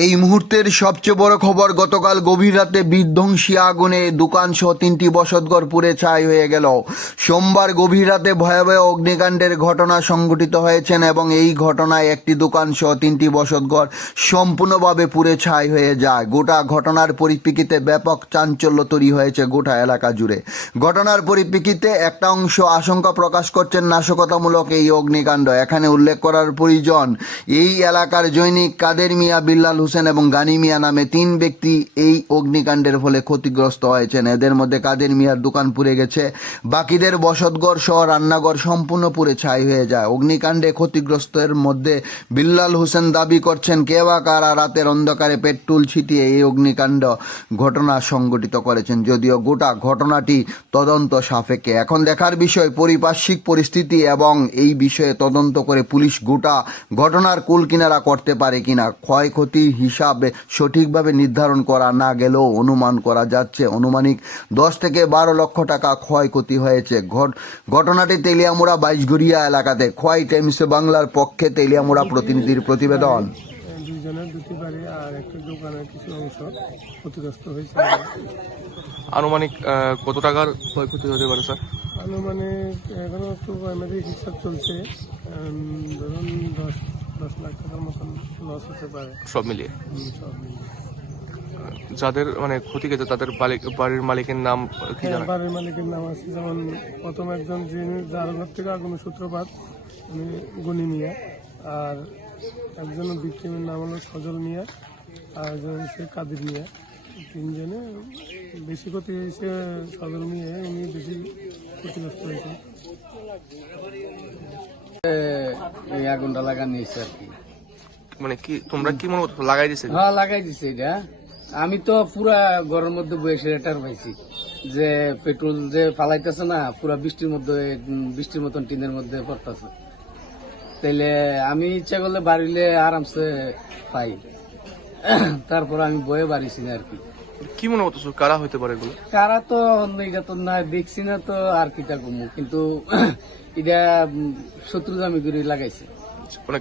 এই মুহূর্তের সবচেয়ে বড় খবর, গতকাল গভীর রাতে বিধ্বংসী আগুনে দোকান সহ 3টি বসতঘর পুড়ে ছাই হয়ে গেল। সোমবার গভীর রাতে ভয়াবহ অগ্নিকাণ্ডের ঘটনা সংঘটিত হয়েছে এবং এই ঘটনায় একটি দোকান সহ 3টি বসতঘর সম্পূর্ণভাবে পুড়ে ছাই হয়ে যায়। গোটা ঘটনার পরিপ্রেক্ষিতে ব্যাপক চাঞ্চল্য তৈরি হয়েছে গোটা এলাকা জুড়ে। ঘটনার পরিপ্রেক্ষিতে একটা অংশ আশঙ্কা প্রকাশ করছেন নাশকতামূলক এই অগ্নিকাণ্ড। এখানে উল্লেখ করার প্রয়োজন, এই এলাকার জৈনিক কাদের মিয়া, বিল্লাল হোসেন এবং গানি মিয়া নামে 3 ব্যক্তি এই অগ্নিকাণ্ডের ফলে ক্ষতিগ্রস্ত হয়েছেন। এদের মধ্যে কাদের মিয়ার দোকান পুড়ে গেছে, বাকিদের বসতঘর সহ রান্নাঘর সম্পূর্ণ পুড়ে ছাই হয়ে যায়। অগ্নিকাণ্ডে ক্ষতিগ্রস্তের মধ্যে বিল্লাল হোসেন দাবি করছেন কে বা কারা রাতের অন্ধকারে পেট্রোল ছিটিয়ে এই অগ্নিকাণ্ড ঘটনা সংঘটিত করেছেন, যদিও গোটা ঘটনাটি তদন্ত সাপেক্ষে। এখন দেখার বিষয় পারিপার্শ্বিক পরিস্থিতি এবং এই বিষয়ে তদন্ত করে পুলিশ গোটা ঘটনার কুল কিনারা করতে পারে কিনা। ক্ষয়ক্ষতির হিসাবে সঠিকভাবে নির্ধারণ করা না গেলেও অনুমান করা যাচ্ছে আনুমানিক 10 থেকে 12 লক্ষ টাকা ক্ষয়ক্ষতি হয়েছে। ঘটনাটি তেলিয়ামুড়া বাইশঘরিয়া এলাকাতে। খোয়াই টাইমস বাংলার পক্ষে তেলিয়ামুড়া প্রতিনিধির প্রতিবেদন। দুইজনের দুটি বাড়ি আর একটা দোকানের কিছু অংশ ক্ষতিগ্রস্ত হয়েছে। আনুমানিক কত টাকার ক্ষয়ক্ষতি হতে পারে স্যার? আনুমানিক এখনো একটু আমাদের হিসাব চলছে, ধরুন 10 লাখ টাকার মতন লস হতে পারে সব মিলিয়ে। সব মিলিয়ে। যাদের মানে ক্ষতি গেছে তাদের বাড়ির মালিকের নাম কি জানা? বাড়ির মালিকের নাম আছে, যেমন প্রথম একজন যিনি যার ঘর থেকে আগুনের সূত্রপাত, উনি গনি মিয়া, আর একজন ভিক্টিমের নাম হলো সজল মিয়া, আর একজন হচ্ছে কাদের মিয়া। 3 জনে বেশি ক্ষতি হয়েছে। সজল মিয়া উনি বেশি ক্ষতিগ্রস্ত হয়েছে। এই আগুনটা লাগানো হয়েছে আর কি। মানে কি তোমরা কি মনে করছো লাগাই দিছে? হ্যাঁ, লাগাই দিছে এটা। আমি তো পুরা ঘরের মধ্যে বসে টের পাইছি যে পেট্রোল যে ফালাইতেছে না, পুরা বৃষ্টির মধ্যে বৃষ্টির মতন টিনের মধ্যে পড়তেছে। তাইলে আমি ইচ্ছা করলে বাড়িলে আরামসে পাই, তারপর আমি বয়ে বাড়িছি না আর কি। কি মনে করছো কারা হইতে পারে এগুলো? কারা তো এটা তো না দেখছি না তো আর কি তা কমু, কিন্তু এটা শত্রু জামি করে লাগাইছে। মানে